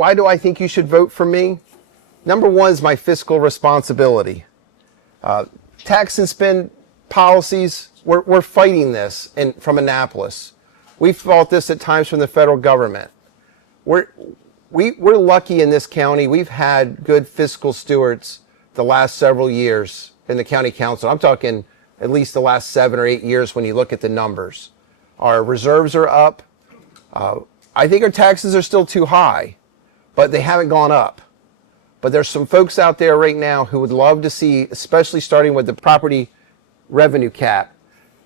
why do I think you should vote for me? Number one is my fiscal responsibility. Tax and spend policies, we're fighting this from Annapolis. We've fought this at times from the federal government. We're lucky in this county. We've had good fiscal stewards the last several years in the county council. I'm talking at least the last 7 or 8 years when you look at the numbers. Our reserves are up. I think our taxes are still too high, but they haven't gone up. But there's some folks out there right now who would love to see, especially starting with the property revenue cap,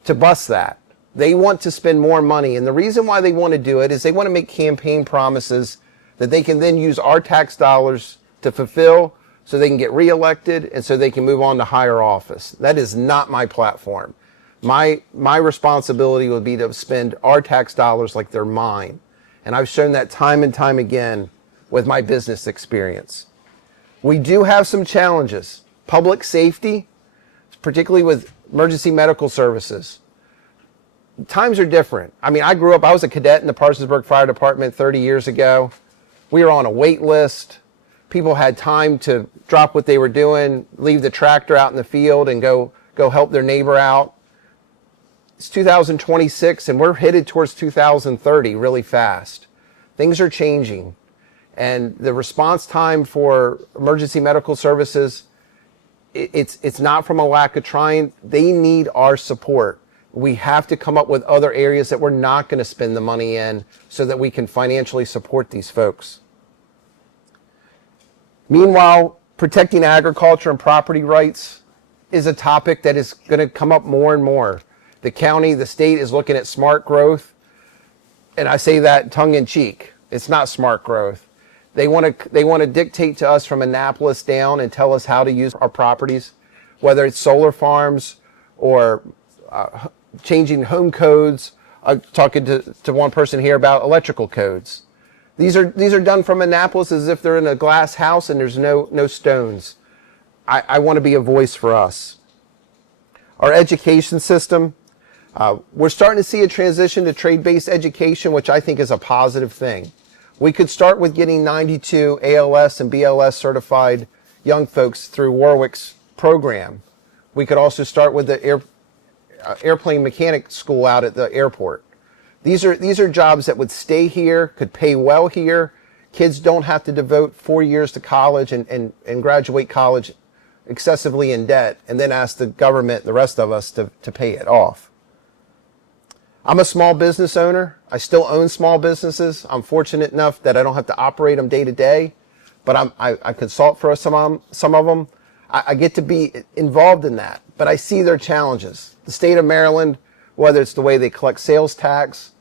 to bust that. They want to spend more money. And the reason why they want to do it is they want to make campaign promises that they can then use our tax dollars to fulfill so they can get reelected and so they can move on to higher office. That is not my platform. My responsibility would be to spend our tax dollars like they're mine. And I've shown that time and time again with my business experience. We do have some challenges. Public safety, particularly with emergency medical services. Times are different. I mean, I was a cadet in the Parsonsburg Fire Department 30 years ago. We were on a wait list. People had time to drop what they were doing, leave the tractor out in the field and go help their neighbor out. It's 2026 and we're headed towards 2030 really fast. Things are changing. And the response time for emergency medical services, it's not from a lack of trying. They need our support. We have to come up with other areas that we're not going to spend the money in so that we can financially support these folks. Meanwhile, protecting agriculture and property rights is a topic that is going to come up more and more. The county, the state is looking at smart growth, and I say that tongue in cheek. It's not smart growth. They want to dictate to us from Annapolis down and tell us how to use our properties, whether it's solar farms or changing home codes. I'm talking to one person here about electrical codes. These are done from Annapolis as if they're in a glass house and there's no stones. I want to be a voice for us. Our education system, we're starting to see a transition to trade-based education, which I think is a positive thing. We could start with getting 92 ALS and BLS certified young folks through Warwick's program. We could also start with the airplane mechanic school out at the airport. These are jobs that would stay here, could pay well here. Kids don't have to devote 4 years to college and graduate college excessively in debt and then ask the government, the rest of us, to pay it off. I'm a small business owner. I still own small businesses. I'm fortunate enough that I don't have to operate them day to day, but I consult for some of them. I get to be involved in that, but I see their challenges. The state of Maryland, whether it's the way they collect sales tax,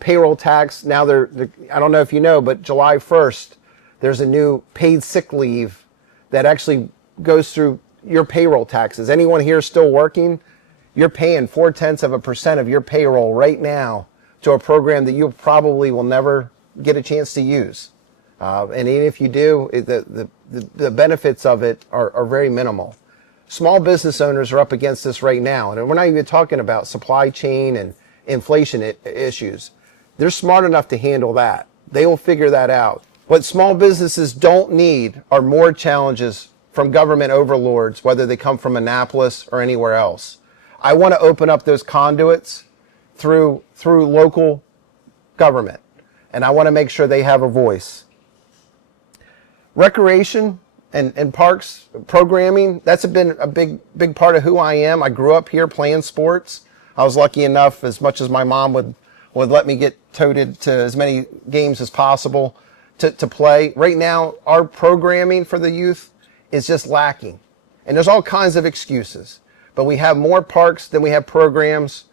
payroll tax, now I don't know if you know, but July 1st, there's a new paid sick leave that actually goes through your payroll taxes. Anyone here still working? You're paying 0.4% of your payroll right now to a program that you probably will never get a chance to use. And even if you do, the benefits of it are very minimal. Small business owners are up against this right now. And we're not even talking about supply chain and inflation issues. They're smart enough to handle that. They will figure that out. What small businesses don't need are more challenges from government overlords, whether they come from Annapolis or anywhere else. I want to open up those conduits through local government, and I want to make sure they have a voice. Recreation and parks programming, that's been a big part of who I am. I grew up here playing sports. I was lucky enough, as much as my mom would let me get toted to as many games as possible to play. Right now, our programming for the youth is just lacking, and there's all kinds of excuses. But we have more parks than we have programs,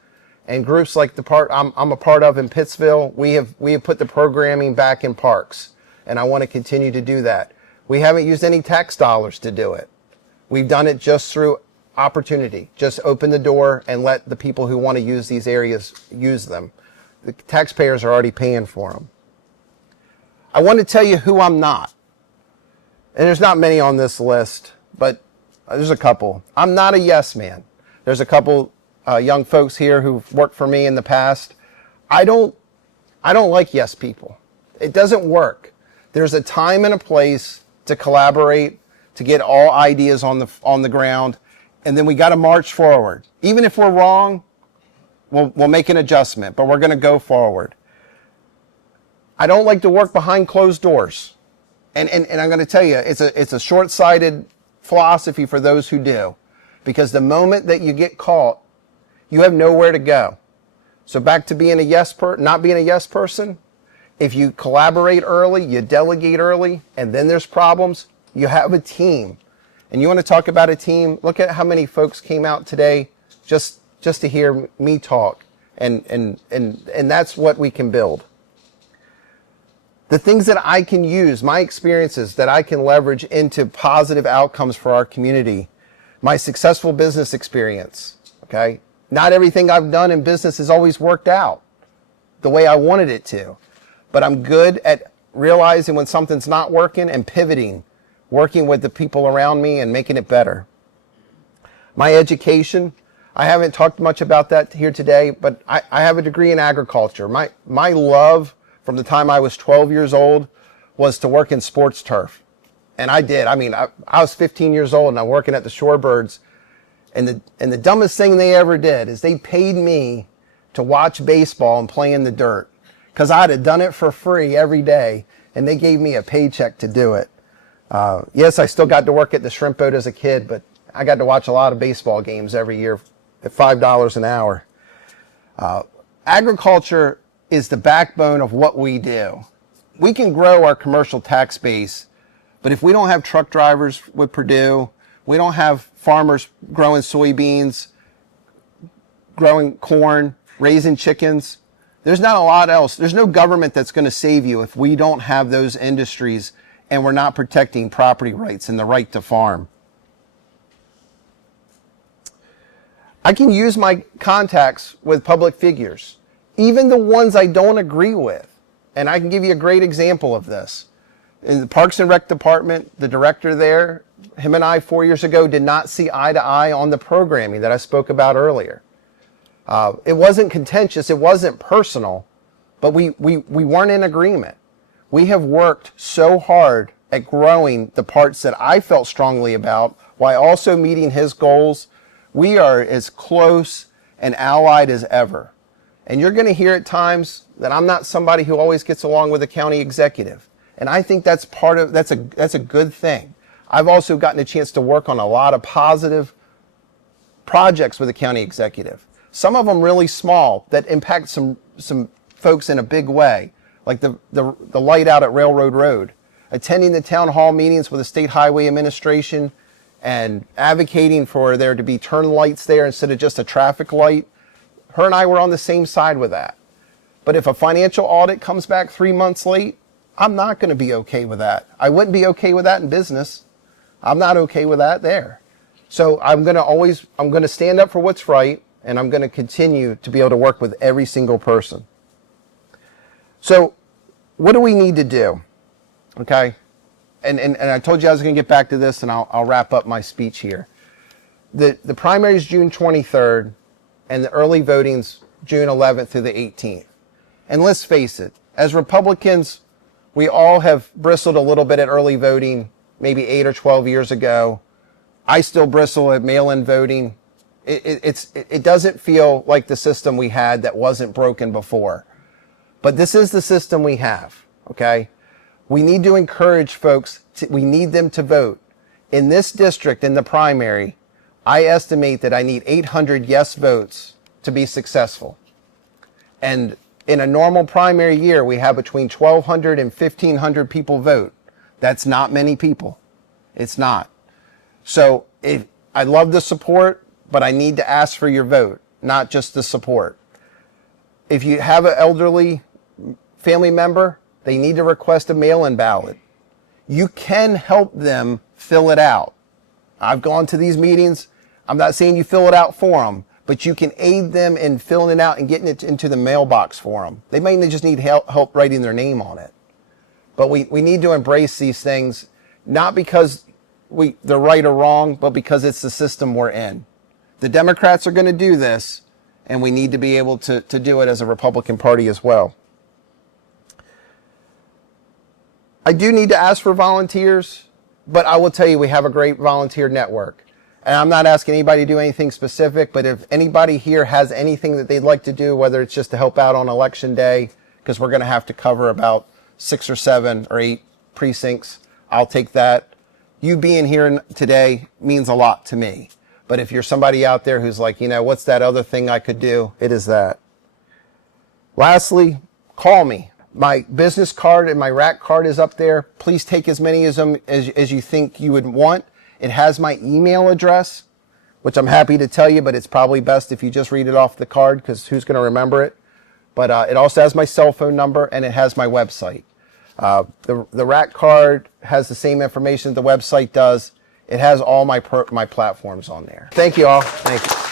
and groups like the park I'm a part of in Pittsville, we have put the programming back in parks, and I want to continue to do that. We haven't used any tax dollars to do it. We've done it just through opportunity. Just open the door and let the people who want to use these areas use them. The taxpayers are already paying for them. I want to tell you who I'm not. And there's not many on this list, but there's a couple. I'm not a yes man. There's a couple young folks here who've worked for me in the past. I don't like yes people. It doesn't work. There's a time and a place to collaborate, to get all ideas on the ground, and then we got to march forward. Even if we're wrong, we'll make an adjustment, but we're going to go forward. I don't like to work behind closed doors. And I'm going to tell you, it's a short-sighted philosophy for those who do. Because the moment that you get caught, you have nowhere to go. So back to being not being a yes person, if you collaborate early, you delegate early, and then there's problems, you have a team. And you want to talk about a team, look at how many folks came out today just to hear me talk. And that's what we can build. The things that I can use, my experiences that I can leverage into positive outcomes for our community, my successful business experience, okay? Not everything I've done in business has always worked out the way I wanted it to, but I'm good at realizing when something's not working and pivoting, working with the people around me and making it better. My education, I haven't talked much about that here today, but I have a degree in agriculture. My love from the time I was 12 years old was to work in sports turf. And I did. I mean, I was 15 years old and I'm working at the Shorebirds. And the dumbest thing they ever did is they paid me to watch baseball and play in the dirt. Because I'd have done it for free every day. And they gave me a paycheck to do it. Yes, I still got to work at the shrimp boat as a kid, but I got to watch a lot of baseball games every year at $5 an hour. Agriculture is the backbone of what we do. We can grow our commercial tax base, but if we don't have truck drivers with Purdue, we don't have farmers growing soybeans, growing corn, raising chickens, there's not a lot else. There's no government that's going to save you if we don't have those industries and we're not protecting property rights and the right to farm. I can use my contacts with public figures, even the ones I don't agree with. And I can give you a great example of this. In the Parks and Rec department, the director there, him and I 4 years ago did not see eye to eye on the programming that I spoke about earlier. It wasn't contentious, it wasn't personal, but we weren't in agreement. We have worked so hard at growing the parts that I felt strongly about while also meeting his goals. We are as close and allied as ever. And you're going to hear at times that I'm not somebody who always gets along with the county executive. And I think that's a good thing. I've also gotten a chance to work on a lot of positive projects with the county executive. Some of them really small that impact some folks in a big way, like the light out at Railroad Road, attending the town hall meetings with the State Highway Administration and advocating for there to be turn lights there instead of just a traffic light. Her and I were on the same side with that. But if a financial audit comes back 3 months late, I'm not going to be okay with that. I wouldn't be okay with that in business. I'm not okay with that there. So I'm going to stand up for what's right, and I'm going to continue to be able to work with every single person. So what do we need to do? Okay? And I told you I was going to get back to this, and I'll wrap up my speech here. The primary is June 23rd, and the early voting's June 11th through the 18th. And let's face it, as Republicans, we all have bristled a little bit at early voting maybe 8 or 12 years ago. I still bristle at mail-in voting. It doesn't feel like the system we had that wasn't broken before. But this is the system we have, okay? We need to encourage folks, we need them to vote. In this district, in the primary, I estimate that I need 800 yes votes to be successful. And in a normal primary year, we have between 1,200 and 1,500 people vote. That's not many people. It's not. So I love the support, but I need to ask for your vote, not just the support. If you have an elderly family member, they need to request a mail-in ballot. You can help them fill it out. I've gone to these meetings. I'm not saying you fill it out for them, but you can aid them in filling it out and getting it into the mailbox for them. They may just need help writing their name on it. But we need to embrace these things, not because they're right or wrong, but because it's the system we're in. The Democrats are going to do this, and we need to be able to do it as a Republican Party as well. I do need to ask for volunteers, but I will tell you we have a great volunteer network. And I'm not asking anybody to do anything specific, but if anybody here has anything that they'd like to do, whether it's just to help out on election day, because we're going to have to cover about 6 or 7 or 8 precincts, I'll take that. You being here today means a lot to me. But if you're somebody out there who's like, you know, what's that other thing I could do? It is that. Lastly, call me. My business card and my RAC card is up there. Please take as many of them as you think you would want. It has my email address, which I'm happy to tell you, but it's probably best if you just read it off the card because who's going to remember it? But it also has my cell phone number and it has my website. The RAC card has the same information the website does. It has all my platforms on there. Thank you all. Thank you.